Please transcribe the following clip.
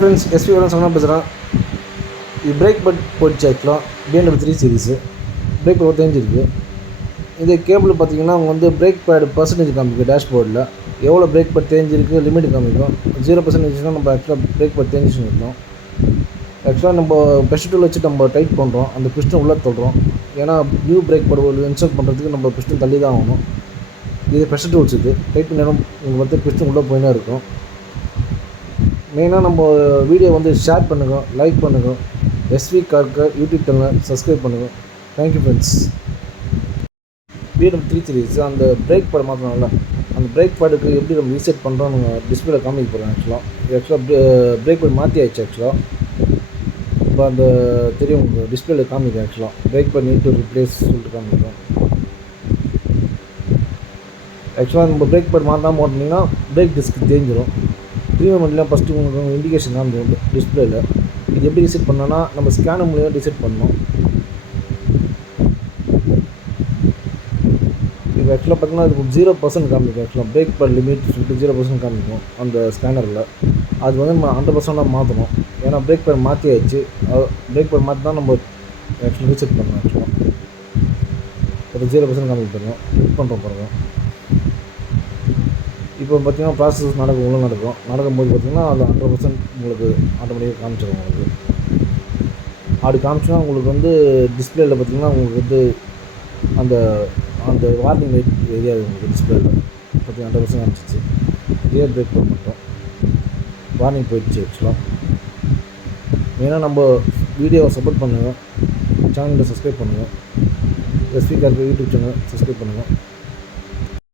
Friends SP வேலை சொன்னால் பேசுகிறேன். இது பிரேக் பட் போயிடுச்சு. ஆக்சுவலாக BMW 3 சீரிஸு பிரேக் பட் தெரிஞ்சிருக்கு. இது கேபிள் பார்த்தீங்கன்னா அவங்க வந்து பிரேக் பேடு பர்சன்டேஜ் காமிக்கும். டேஷ்போர்டில் எவ்வளோ பிரேக் பட் தெரிஞ்சிருக்கு லிமிட் காமிக்கும். 0% நம்ம ஆக்சுவலாக பிரேக் பட் தெரிஞ்சுன்னு இருக்கணும். ஆக்சுவலாக நம்ம பெஸ்ட் டூல் வச்சு நம்ம டைட் பண்ணுறோம். அந்த பிஸ்டன் உள்ளே தள்ளுறோம். ஏன்னா நியூ பிரேக் பட் இன்ஸ்டால் பண்ணுறதுக்கு நம்ம பிஸ்டன் தள்ளி தான் ஆகணும். இது பெஸ்ட் டூல்ஸ் இது டைட் பண்ணிடும். உங்களுக்கு வந்து பிஸ்டன் உள்ளே போயினே இருக்கும். மெயினாக நம்ம வீடியோ வந்து ஷேர் பண்ணுங்கள், லைக் பண்ணுங்கள். எஸ்வி கார்க்கு யூடியூப் சேனலை சப்ஸ்கிரைப் பண்ணுங்கள். Thank you friends. BMW 3 சீரிஸ் அந்த பிரேக் பேட் மாற்றணும்ல, அந்த பிரேக் பேடுக்கு எப்படி நம்ம ரீசெட் பண்ணுறோம் நம்ம டிஸ்பிளேல காமிக்க போகிறோம். ஆக்சுவலாக பிரேக் பேட் மாற்றி ஆயிடுச்சு. ஆக்சுவலாக இப்போ அந்த தெரியும் உங்களுக்கு டிஸ்பிளேல காமிக்கும். ஆக்சுவலாக break bad need to replace சொல்லிட்டு காமிக்கும். ஆக்சுவலாக நம்ம பிரேக் பேட் மாற்றாமல் ஓட்டினீங்கன்னா பிரேக் டிஸ்க் தேஞ்சிடும். ப்ரீமியம் வண்டிலாம் ஃபஸ்ட்டு உங்களுக்கு இண்டிகேஷன் தான் டிஸ்பிளேயில். இது எப்படி ரீசெட் பண்ணோன்னா நம்ம ஸ்கேனர் மூலியமாக ரீசெட் பண்ணணும். இது ஆக்சுவலாக பார்த்தீங்கன்னா அதுக்கு 0% காமிக்கும். ஆக்சுவலாக பிரேக் பேட் லிமிட் சொல்லிட்டு 0% காமிக்கும் அந்த ஸ்கேனரில். அது வந்து நம்ம 100% மாற்றணும். ஏன்னா பிரேக் பேட் மாற்றி ஆயிடுச்சு. பிரேக் பேட் மாற்றி தான் நம்ம ஆக்சுவலாக ரீசெட் பண்ணணும். ஆக்சுவலாக ஒரு 0% காமிக்க போகிறோம். கிளிக் பண்ணுறோம் பாருங்கள். இப்போ பார்த்திங்கன்னா ப்ராசஸ் நடக்கும்போது பார்த்திங்கன்னா அது 100% உங்களுக்கு ஆட்டோமேட்டிக்காக காமிச்சிடும். உங்களுக்கு அப்படி காமிச்சுன்னா உங்களுக்கு வந்து டிஸ்பிளேயில் பார்த்திங்கன்னா உங்களுக்கு வந்து அந்த அந்த வார்னிங் லைட் ஏரியாது. உங்களுக்கு டிஸ்பிளேயில் பார்த்திங்கன்னா 100% காமிச்சிச்சு. ரியர் பிரேக் பேட் மட்டும் வார்னிங் போயிடுச்சு. ஆக்சுவலாக மெயினாக நம்ம வீடியோவை சப்போர்ட் பண்ணுங்கள். சேனலில் சப்ஸ்கிரைப் பண்ணுங்கள். எஸ்வி கார்க்கு யூடியூப் சேனல் சப்ஸ்கிரைப் பண்ணுங்கள்.